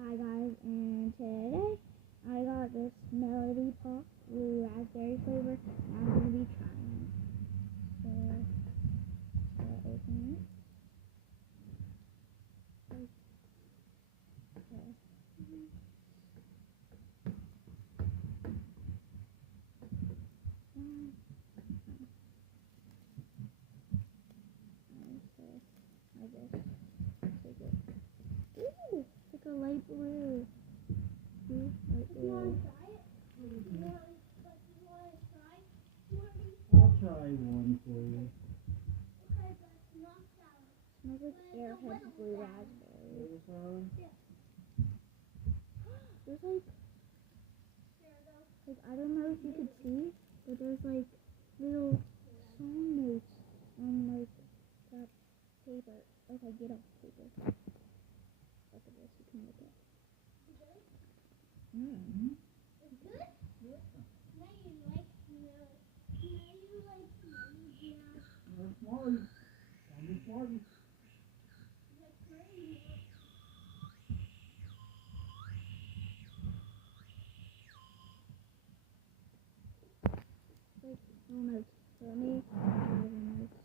Hi guys, and today I got this Melody Pop blue raspberry flavor, and I'm gonna be trying it. So, open it. Okay. I just take it. Ooh, it's like a light blue. Ooh, light blue. I'll try one for you. Smells like Airhead blue raspberry. There's like I don't know if you could see, but there's like little song notes on like that paper. Okay, get off paper. Look at this, you can look at. Mm-hmm. You're smart. Don't be smarty. Like no notes. Let me try the notes.